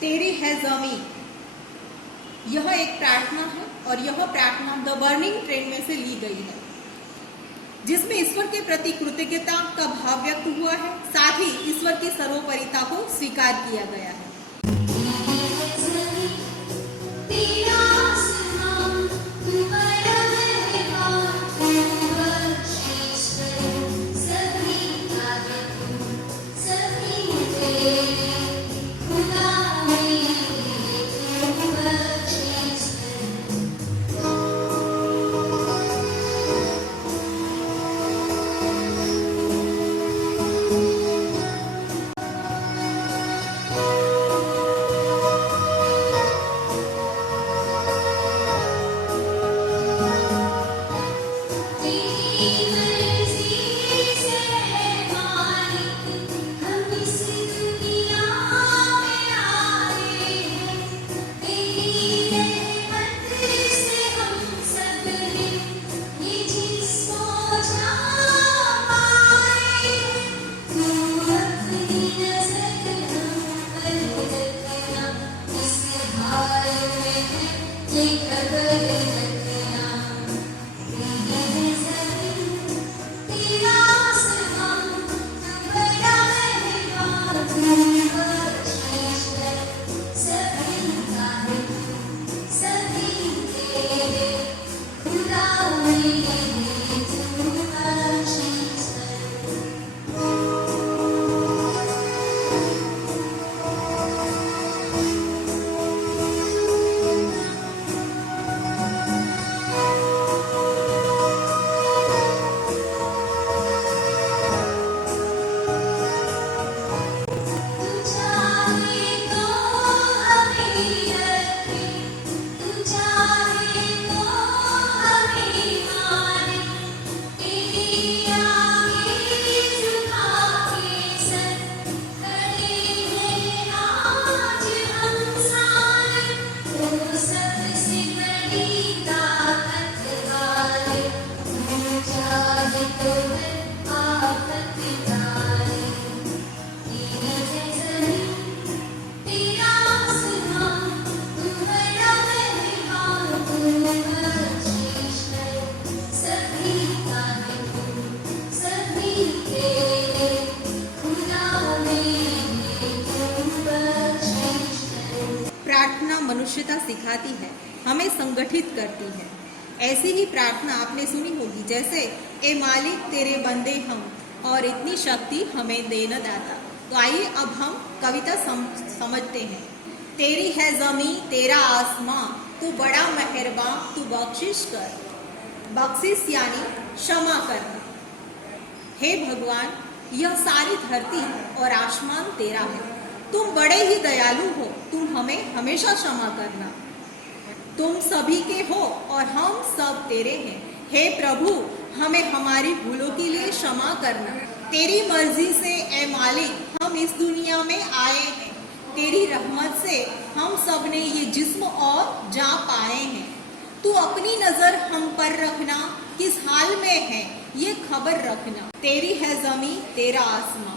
तेरी है ज़मीं, यह एक प्रार्थना है और यह प्रार्थना द बर्निंग ट्रेन में से ली गई है, जिसमें ईश्वर के प्रति कृतज्ञता का भाव व्यक्त हुआ है, साथ ही ईश्वर की सर्वोपरिता को स्वीकार किया गया है। प्रार्थना मनुष्यता सिखाती है, हमें संगठित करती है। ऐसी ही प्रार्थना आपने सुनी होगी, जैसे ए मालिक तेरे बंदे हम और इतनी शक्ति हमें दे न दाता। तो आइए अब हम कविता समझते हैं। तेरी है ज़मीं तेरा आसमां, तू बड़ा मेहरबान तू बख्शिश कर। बख्शिश यानी क्षमा करना। हे भगवान, यह सारी धरती और आसमान तेरा है, तुम बड़े ही दयालु हो, तुम हमें हमेशा क्षमा करना। तुम सभी के हो और हम सब तेरे हैं। हे प्रभु, हमें हमारी भूलों के लिए क्षमा करना। तेरी मर्जी से ए मालिक हम इस दुनिया में आए हैं, तेरी रहमत से हम सब ने ये जिस्म और जान पाए हैं। तू अपनी नजर हम पर रखना, किस हाल में है ये खबर रखना। तेरी है ज़मीं तेरा आसमां।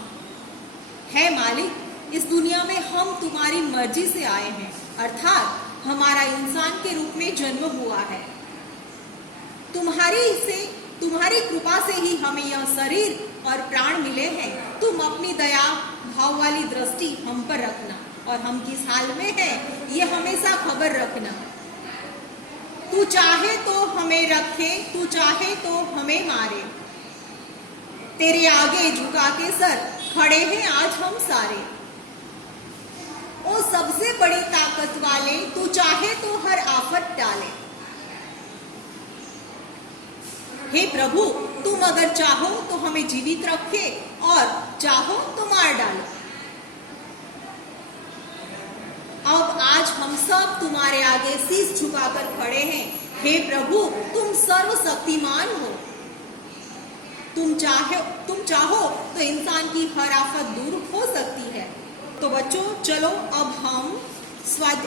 है मालिक, इस दुनिया में हम तुम्हारी मर्जी से आए हैं, अर्थात हमारा इंसान के रूप में जन्म हुआ है। तुम्हारी कृपा से ही हमें यह शरीर और प्राण मिले हैं। तुम अपनी दया भाव वाली दृष्टि हम पर रखना और हम किस हाल में हैं ये हमेशा खबर रखना। तू चाहे तो हमें रखे, तू चाहे तो हमें मारे। तेरे आगे झुका के सर खड़े हैं आज हम सारे। ओ सबसे बड़ी ताकत वाले, तू चाहे तो हर आफत टाले। हे प्रभु, तुम अगर चाहो तो हमें जीवित रखे और चाहो तो मार डालो। अब आज हम सब तुम्हारे आगे शीश झुकाकर खड़े हैं। हे प्रभु, तुम सर्वशक्तिमान हो। तुम चाहो तो इंसान की हर आफत दूर हो सकती है। तो बच्चों, चलो अब हम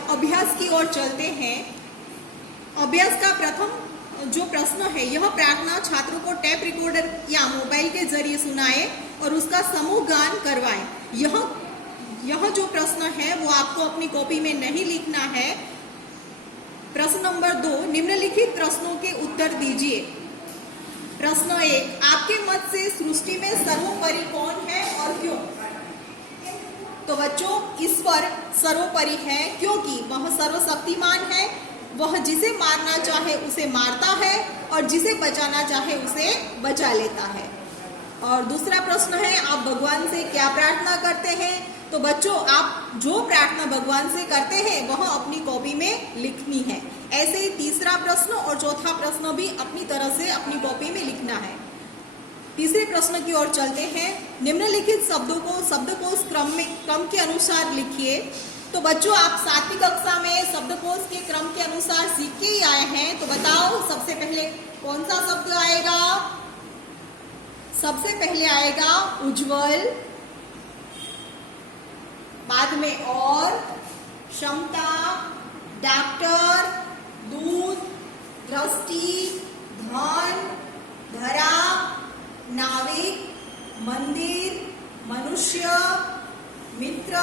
अभ्यास की ओर चलते हैं। अभ्यास का प्रथम जो प्रश्न है, यह प्रार्थना छात्रों को टेप रिकॉर्डर या मोबाइल के जरिए सुनाए और उसका समूह गान करवाएं। यह जो प्रश्न है वो आपको अपनी कॉपी में नहीं लिखना है। प्रश्न नंबर 2, निम्नलिखित प्रश्नों के उत्तर दीजिए। प्रश्न 1, आपके मत से सृष्टि में सर्वोपरि कौन है और क्यों? तो बच्चों, ईश्वर सर्वोपरि है क्योंकि वह सर्वशक्तिमान है। वह जिसे मारना चाहे उसे मारता है और जिसे बचाना चाहे उसे बचा लेता है। और दूसरा प्रश्न है, आप भगवान से क्या प्रार्थना करते हैं? तो बच्चों, आप जो प्रार्थना भगवान से करते हैं वह अपनी कॉपी में लिखनी है। ऐसे ही तीसरा प्रश्न और चौथा प्रश्न भी अपनी तरह से अपनी कॉपी में लिखना है। तीसरे प्रश्न की ओर चलते हैं। निम्नलिखित शब्दों को शब्दकोश क्रम के अनुसार लिखिए। तो बच्चों, आप 7वीं कक्षा में शब्दकोश के क्रम के अनुसार सीख के ही आए हैं। तो बताओ, सबसे पहले कौन सा शब्द आएगा? सबसे पहले आएगा उज्जवल, बाद में और, क्षमता, डॉक्टर, दूध, दृष्टि, धन, धरा, नाविक, मंदिर, मनुष्य, मित्र,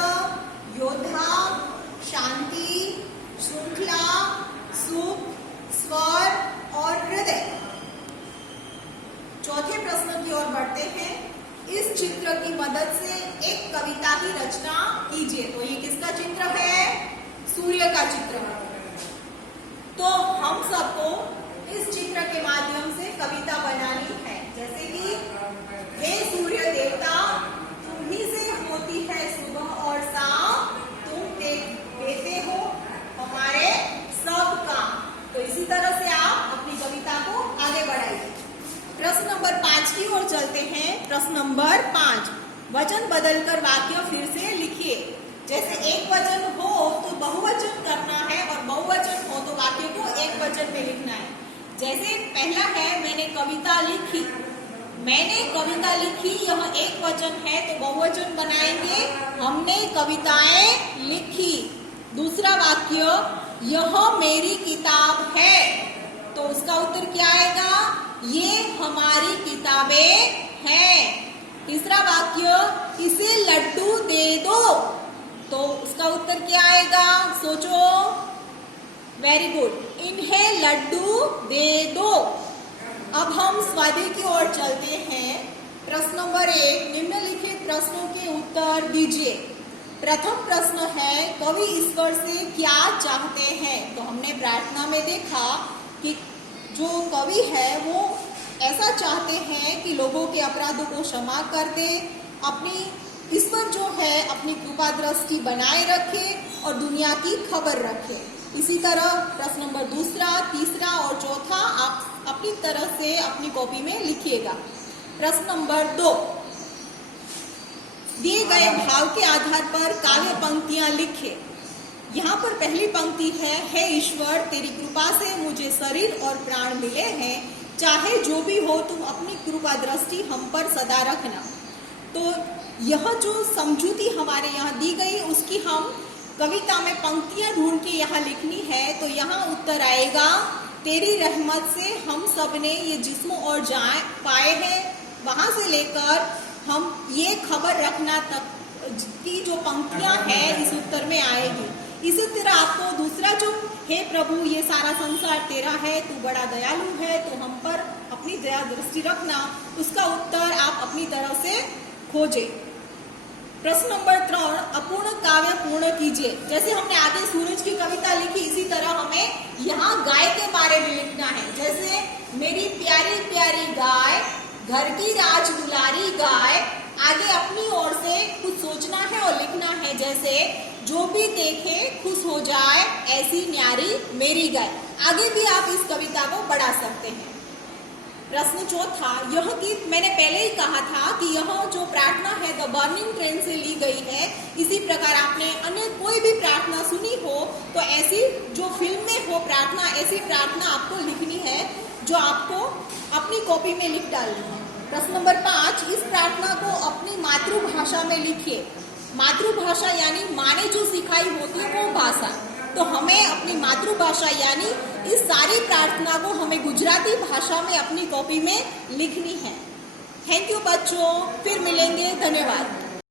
योद्धा, शांति, श्रृंखला, सुख, स्वर और हृदय। चौथे प्रश्न की ओर बढ़ते हैं। इस चित्र की मदद से एक कविता की रचना कीजिए। तो ये किसका चित्र है? सूर्य का चित्र है। तो हम सबको इस चित्र के माध्यम से कविता बनानी है। जैसे कि, हे सूर्य देवता, तुम्ही से होती है सुबह और शाम, तुम देते हो हमारे सब काम। तो इसी तरह से आप अपनी कविता को आगे बढ़ाइए। प्रश्न नंबर 5 की ओर चलते हैं। प्रश्न नंबर 5, वचन बदलकर वाक्य फिर से लिखिए। जैसे एक वचन हो तो बहुवचन करना है और बहुवचन हो तो वाक्य को एक वचन में लिखना है। जैसे पहला है, मैंने कविता लिखी। मैंने कविता लिखी, यह एक वचन है तो बहुवचन बनाएंगे, हमने कविताएं लिखी। दूसरा वाक्य, यह मेरी किताब है। तो उसका उत्तर क्या आएगा? ये हमारी किताबें हैं। तीसरा वाक्य, इसे लड्डू दे दो। तो उसका उत्तर क्या आएगा? सोचो। वेरी गुड, इन्हें लड्डू दे दो। अब हम स्वाध्याय की ओर चलते हैं। प्रश्न नंबर 1, निम्नलिखित प्रश्नों के उत्तर दीजिए। प्रथम प्रश्न है, कवि ईश्वर से क्या चाहते हैं? तो हमने प्रार्थना में देखा कि जो कवि है वो ऐसा चाहते हैं कि लोगों के अपराधों को क्षमा कर दे, अपनी ईश्वर जो है अपनी कृपा दृष्टि बनाए रखे और दुनिया की खबर रखे। इसी तरह प्रश्न नंबर 2, 3 और 4 आप अपनी तरह से अपनी कॉपी में लिखिएगा। प्रश्न नंबर 2, दिए गए भाव के आधार पर काव्य पंक्तियां लिखे। यहाँ पर पहली पंक्ति है, हे ईश्वर, तेरी कृपा से मुझे शरीर और प्राण मिले हैं, चाहे जो भी हो तुम अपनी कृपा दृष्टि हम पर सदा रखना। तो यह जो समझूती हमारे यहाँ दी गई उसकी हम कविता में पंक्तियां ढूंढ के यहाँ लिखनी है। तो यहाँ उत्तर आएगा, तेरी रहमत से हम सब ने ये जिस्मों और जान पाए हैं। वहाँ से लेकर हम ये खबर रखना तक की जो पंक्तियां हैं इस उत्तर में आएगी। इसी तरह आपको दूसरा जो, हे प्रभु ये सारा संसार तेरा है, तू बड़ा दयालु है, तो हम पर अपनी दया दृष्टि रखना, उसका उत्तर आप अपनी तरह से खोजे। प्रश्न नंबर 3, अपूर्ण काव्य पूर्ण कीजिए। जैसे हमने आगे सूरज की कविता लिखी, इसी तरह हमें यहाँ गाय के बारे में लिखना है। जैसे, मेरी प्यारी प्यारी गाय, घर की राज दुलारी गाय। आगे अपनी ओर से कुछ सोचना है और लिखना है। जैसे, जो भी देखे खुश हो जाए, ऐसी न्यारी मेरी गाय। आगे भी आप इस कविता को बढ़ा सकते हैं। प्रश्न 4, यह गीत मैंने पहले ही कहा था कि यह जो प्रार्थना है द बर्निंग ट्रेन से ली गई है। इसी प्रकार आपने अन्य कोई भी प्रार्थना सुनी हो तो ऐसी जो फिल्म में हो प्रार्थना, ऐसी प्रार्थना आपको लिखनी है जो आपको अपनी कॉपी में लिख डालनी है। प्रश्न नंबर 5, इस प्रार्थना को अपनी मातृभाषा में लिखिए। मातृभाषा यानी माँ ने जो सिखाई होती है वो भाषा। तो हमें अपनी मातृभाषा यानी इस सारी प्रार्थना को हमें गुजराती भाषा में अपनी कॉपी में लिखनी है। थैंक यू बच्चों, फिर मिलेंगे, धन्यवाद।